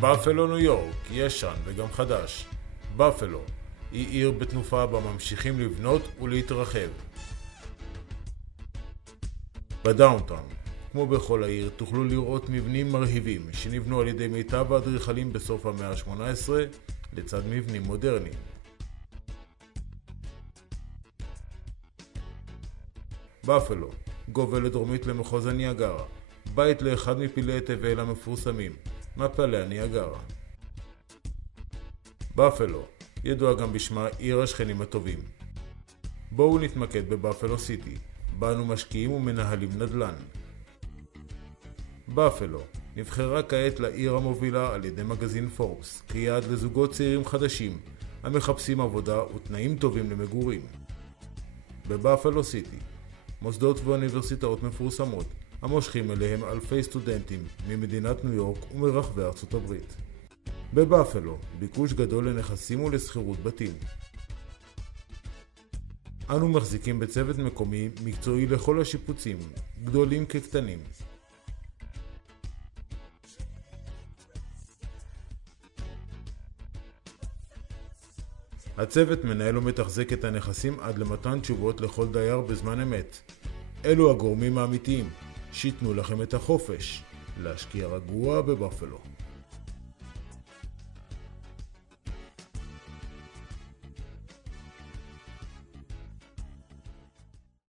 באפלו, ניו יורק, ישן וגם חדש. באפלו היא עיר בתנופה בה ממשיכים לבנות ולהתרחב. בדאונטאון, כמו בכל העיר, תוכלו לראות מבנים מרהיבים שנבנו על ידי מיטב האדריכלים בסוף המאה ה-18 לצד מבנים מודרניים. באפלו גובלת דרומית למחוז הניאגרה, בית לאחד מפלאי תבל המפורסמים, מפלי הניאגרה. באפלו ידוע גם בשמה עיר השכנים הטובים. בואו נתמקד בבאפלו סיטי, בה אנו משקיעים ומנהלים נדל"ן. באפלו נבחרה כעת לעיר המובילה על ידי מגזין פורבס כיעד לזוגות צעירים חדשים המחפשים עבודה ותנאים טובים למגורים. בבאפלו סיטי מוסדות ואוניברסיטאות מפורסמות המושכים אליהם אלפי סטודנטים ממדינת ניו יורק ומרחבי ארצות הברית. בבאפלו ביקוש גדול לנכסים ולשכירות בתים. אנו מחזיקים בצוות מקומי מקצועי לכל השיפוצים, גדולים כקטנים. הצוות מנהל ומתחזק את הנכסים עד למתן תשובות לכל דייר בזמן אמת. אלו הגורמים האמיתיים שיתנו לכם את החופש להשקיע רגוע בבאפלו.